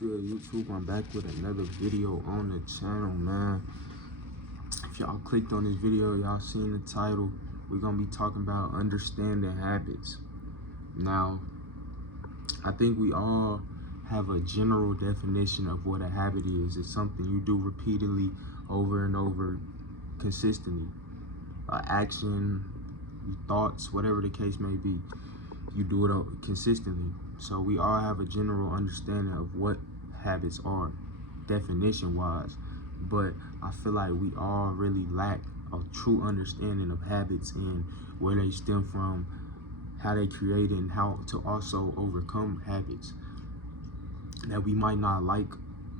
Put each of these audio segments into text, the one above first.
good, YouTube? I'm back with another video on the channel, man. If y'all clicked on this video, y'all seen the title. We're gonna be talking about understanding habits. Now, I think we all have a general definition of what a habit is. It's something you do repeatedly, over and over, consistently. Action, thoughts, whatever the case may be, you do it consistently. So we all have a general understanding of what habits are, definition wise, but I feel like we all really lack a true understanding of habits and where they stem from, how they create, and how to also overcome habits that we might not like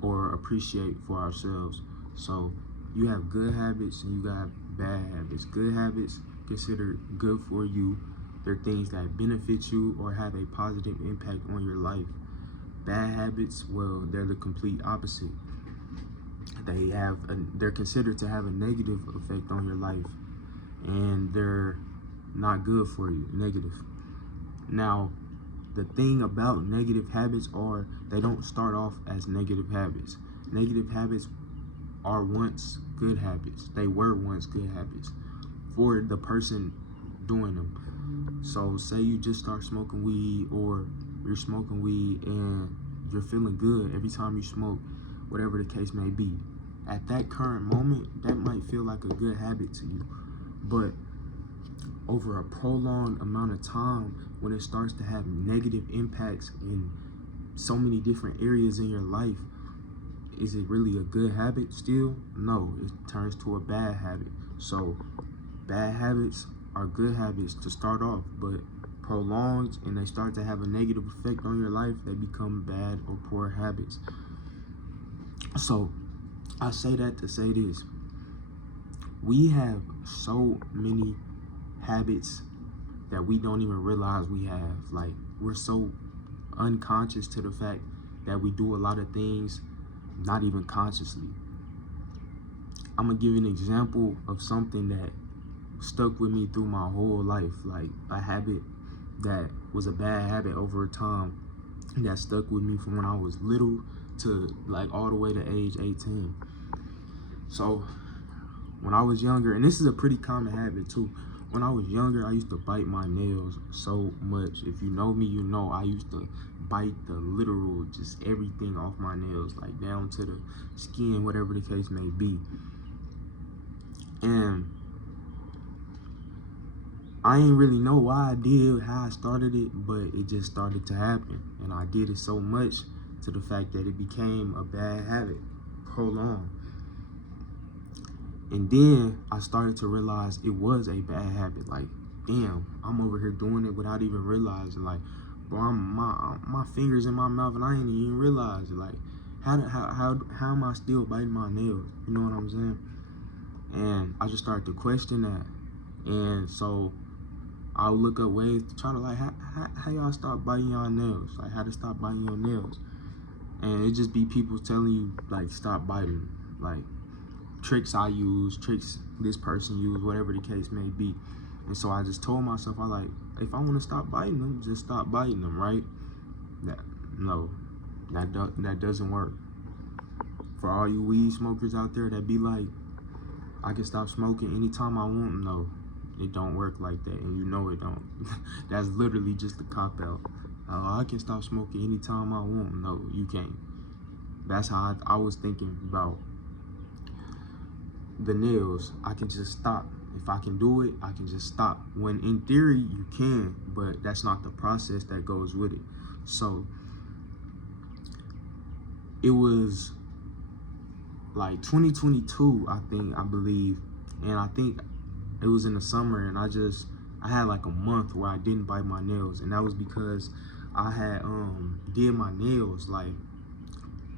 or appreciate for ourselves. So you have good habits and you got bad habits. Good habits considered good for you. They're things that benefit you or have a positive impact on your life. Bad habits, well, they're the complete opposite. They're considered to have a negative effect on your life, and they're not good for you, negative. Now, the thing about negative habits are they don't start off as negative habits. Negative habits are once good habits. They were once good habits for the person doing them. So say you just start smoking weed, or you're smoking weed and you're feeling good every time you smoke, whatever the case may be. At that current moment, that might feel like a good habit to you. But over a prolonged amount of time, when it starts to have negative impacts in so many different areas in your life, is it really a good habit still? No, it turns to a bad habit. So bad habits are good habits to start off, but prolonged and they start to have a negative effect on your life, they become bad or poor habits. So I say that to say this: we have so many habits that we don't even realize we have. Like, we're so unconscious to the fact that we do a lot of things not even consciously. I'm gonna give you an example of something that stuck with me through my whole life, like a habit that was a bad habit over time that stuck with me from when I was little to like all the way to age 18. So when I was younger, and this is a pretty common habit too, when I was younger, I used to bite my nails so much. If you know me, you know I used to bite the literal, just everything off my nails, like down to the skin, whatever the case may be. And I ain't really know why I did, how I started it, but it just started to happen. And I did it so much to the fact that it became a bad habit, prolonged. And then I started to realize it was a bad habit. Like, damn, I'm over here doing it without even realizing. Like, bro, my fingers in my mouth and I ain't even realize it. Like, how am I still biting my nails? You know what I'm saying? And I just started to question that. And so I'll look up ways to try to, like, how y'all stop biting y'all nails? Like, how to stop biting your nails? And it just be people telling you, like, stop biting. Like, tricks I use, tricks this person used, whatever the case may be. And so I just told myself, if I want to stop biting them, just stop biting them, right? That doesn't work. For all you weed smokers out there that be like, I can stop smoking anytime I want, no, it don't work like that, and you know it don't. That's literally just a cop-out. I can stop smoking anytime I want. No, you can't. That's how I was thinking about the nails. I can just stop. If I can do it, I can just stop. When in theory you can, but that's not the process that goes with it. So it was like 2022, I believe, and I think it was in the summer, and I had like a month where I didn't bite my nails, and that was because I had did my nails, like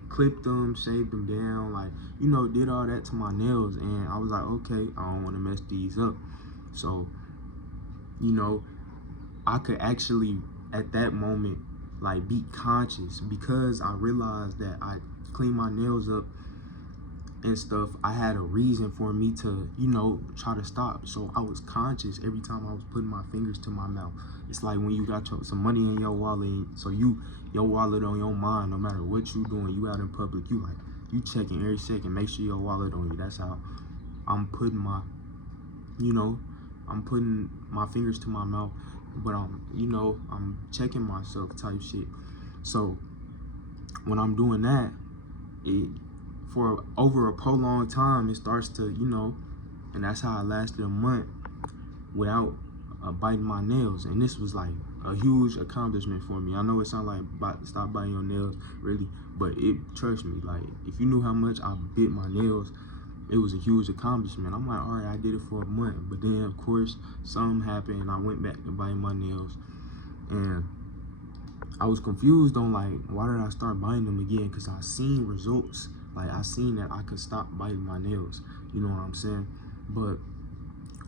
clipped them, shaved them down, like, you know, did all that to my nails. And I was like, okay, I don't want to mess these up. So, you know, I could actually at that moment like be conscious, because I realized that I cleaned my nails up and stuff, I had a reason for me to, try to stop. So I was conscious every time I was putting my fingers to my mouth. It's like when you got some money in your wallet, so your wallet on your mind, no matter what you doing, you out in public, you checking every second, make sure your wallet on you. That's how I'm putting I'm putting my fingers to my mouth, but I'm checking myself type shit. So when I'm doing that, for over a prolonged time, it starts to, and that's how I lasted a month without biting my nails. And this was like a huge accomplishment for me. I know it sounds like stop biting your nails, really, but trust me, like, if you knew how much I bit my nails, it was a huge accomplishment. I'm like, all right, I did it for a month. But then, of course, something happened, and I went back to biting my nails. And I was confused on, like, why did I start biting them again? Because I seen results. Like, I seen that I could stop biting my nails. You know what I'm saying? But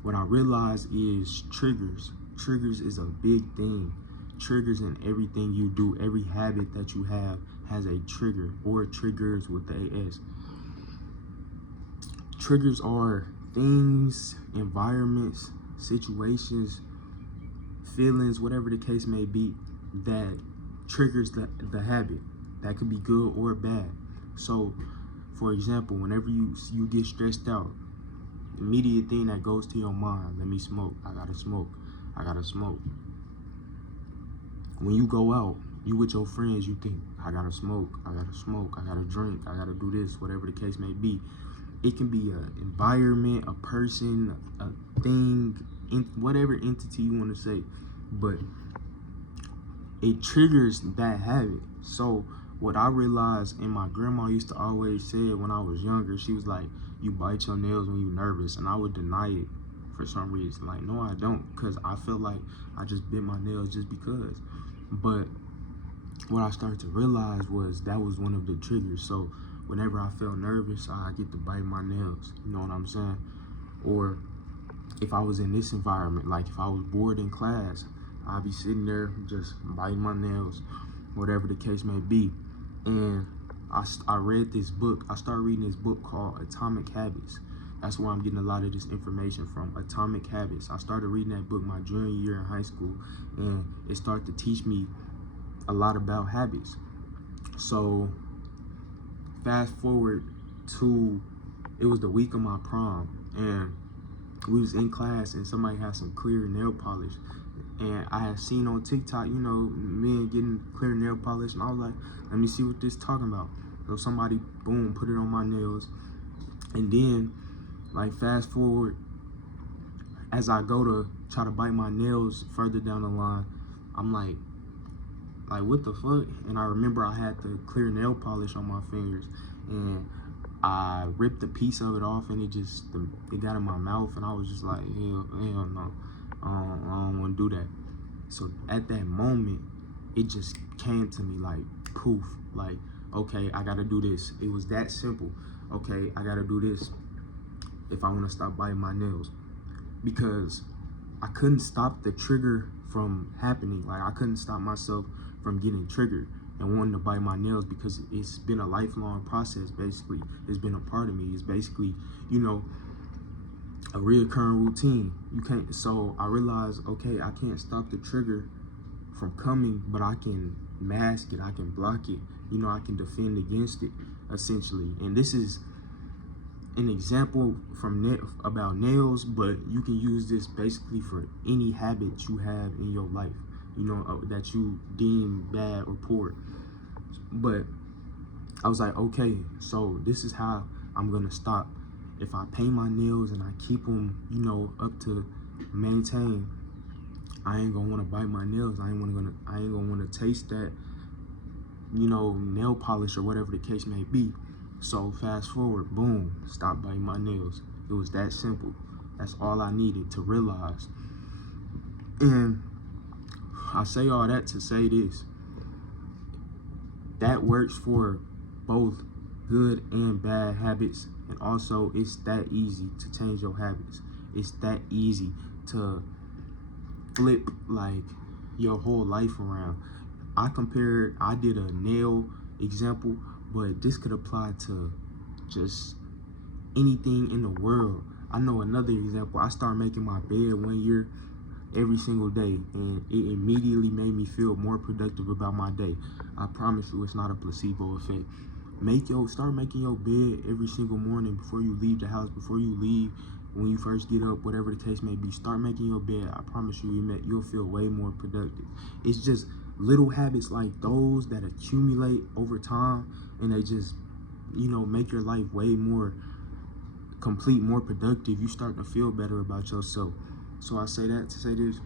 what I realized is triggers. Triggers is a big thing. Triggers in everything you do. Every habit that you have has a trigger, or triggers with the AS. Triggers are things, environments, situations, feelings, whatever the case may be, that triggers the habit. That could be good or bad. So, for example, whenever you get stressed out, immediate thing that goes to your mind, let me smoke, I gotta smoke, I gotta smoke. When you go out, you with your friends, you think, I gotta smoke, I gotta smoke, I gotta drink, I gotta do this, whatever the case may be. It can be an environment, a person, a thing, whatever entity you want to say, but it triggers that habit. So what I realized, and my grandma used to always say it when I was younger, she was like, you bite your nails when you're nervous, and I would deny it for some reason. Like, no, I don't, because I feel like I just bit my nails just because. But what I started to realize was that was one of the triggers. So whenever I felt nervous, I get to bite my nails. You know what I'm saying? Or if I was in this environment, like if I was bored in class, I'd be sitting there just biting my nails, whatever the case may be. And I read this book. I started reading this book called Atomic Habits. That's where I'm getting a lot of this information from, Atomic Habits. I started reading that book my junior year in high school, and it started to teach me a lot about habits. So fast forward to, it was the week of my prom, and we was in class, and somebody had some clear nail polish, and I had seen on TikTok, men getting clear nail polish, and I was like, let me see what this talking about. So somebody, boom, put it on my nails, and then, like, fast forward, as I go to try to bite my nails further down the line, I'm like, what the fuck? And I remember I had the clear nail polish on my fingers, and I ripped a piece of it off, and it got in my mouth, and I was just like, hell no, I don't want to do that. So at that moment, it just came to me like poof, like, okay, I gotta do this. It was that simple. Okay, I gotta do this if I want to stop biting my nails, because I couldn't stop the trigger from happening. Like, I couldn't stop myself from getting triggered and wanting to bite my nails, because it's been a lifelong process. Basically, it's been a part of me. It's basically, a reoccurring routine. You can't. So I realized, okay, I can't stop the trigger from coming, but I can mask it, I can block it, I can defend against it, essentially. And this is an example about nails, but you can use this basically for any habit you have in your life, that you deem bad or poor. But I was like, okay, so this is how I'm gonna stop. If I paint my nails and I keep them, up to maintain, I ain't gonna want to bite my nails. I ain't gonna want to taste that, nail polish or whatever the case may be. So fast forward, boom, stop biting my nails. It was that simple. That's all I needed to realize. And I say all that to say this: that works for both good and bad habits. And also, it's that easy to change your habits. It's that easy to flip, like, your whole life around. I did a nail example, but this could apply to just anything in the world. I know another example. I started making my bed 1 year every single day, and it immediately made me feel more productive about my day. I promise you, it's not a placebo effect. Start making your bed every single morning before you leave the house, before you leave, when you first get up, whatever the case may be. Start making your bed. I promise you, you'll feel way more productive. It's just little habits like those that accumulate over time, and they just, make your life way more complete, more productive. You start to feel better about yourself. So I say that to say this.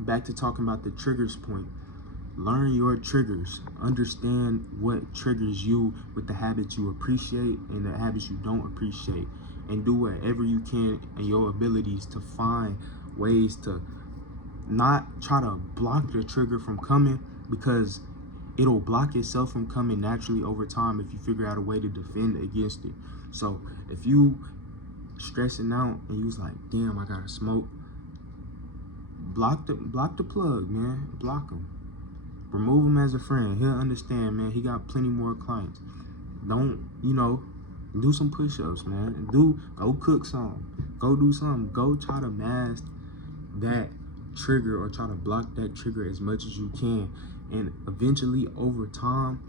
Back to talking about the triggers point. Learn your triggers. Understand what triggers you with the habits you appreciate and the habits you don't appreciate. And do whatever you can in your abilities to find ways to not try to block the trigger from coming, because it'll block itself from coming naturally over time if you figure out a way to defend against it. So if you stressing out and you was like, damn, I gotta smoke, block the plug, man. Block him. Remove him as a friend. He'll understand, man. He got plenty more clients. Don't, do some push-ups, man. Go cook some. Go do something. Go try to mask that trigger, or try to block that trigger as much as you can. And eventually, over time,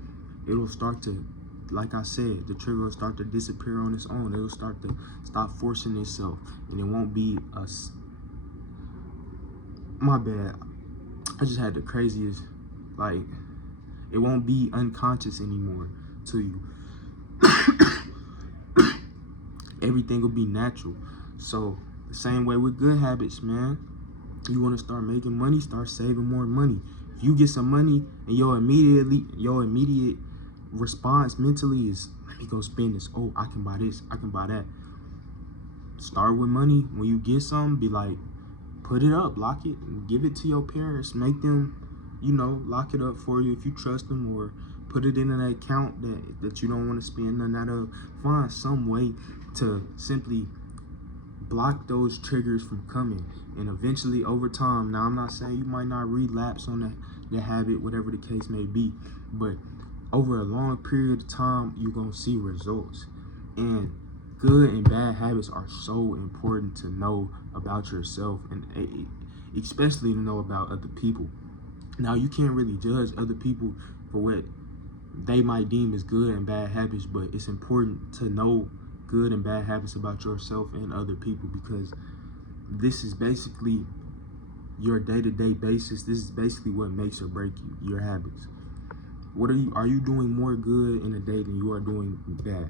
it'll start to, like I said, the trigger will start to disappear on its own. It'll start to stop forcing itself. And it won't be us. My bad. I just had the craziest, it won't be unconscious anymore to you. Everything will be natural. So the same way with good habits, man. You want to start making money, start saving more money. If you get some money and your immediate response mentally is, let me go spend this. Oh, I can buy this, I can buy that. Start with money. When you get some, be like, put it up, lock it, give it to your parents, make them, lock it up for you if you trust them, or put it in an account that you don't want to spend none out of. Find some way to simply block those triggers from coming. And eventually, over time, now I'm not saying you might not relapse on the habit, whatever the case may be, but over a long period of time, you're going to see results. And good and bad habits are so important to know about yourself, and especially to know about other people. Now, you can't really judge other people for what they might deem as good and bad habits, but it's important to know good and bad habits about yourself and other people, because this is basically your day-to-day basis. This is basically what makes or break you, your habits. Are you doing more good in a day than you are doing bad?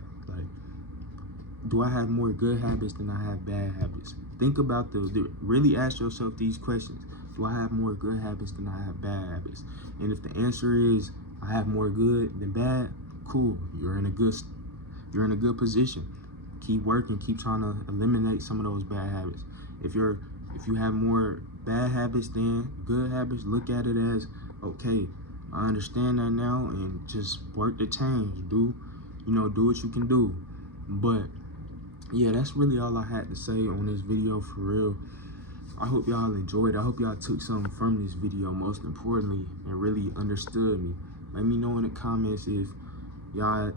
Do I have more good habits than I have bad habits? Think about really ask yourself these questions. Do I have more good habits than I have bad habits? And if the answer is I have more good than bad, cool. You're in a good position. Keep working, keep trying to eliminate some of those bad habits. If you have more bad habits than good habits, look at it as, okay, I understand that now, and just work the change. Do what you can do. But yeah, that's really all I had to say on this video, for real. I hope y'all enjoyed it. I hope y'all took something from this video, most importantly, and really understood me. Let me know in the comments if y'all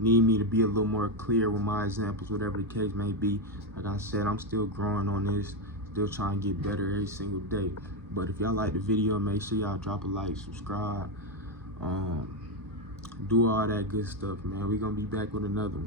need me to be a little more clear with my examples, whatever the case may be. Like I said, I'm still growing on this, still trying to get better every single day. But if y'all like the video, make sure y'all drop a like, subscribe, do all that good stuff, man. We're gonna be back with another one.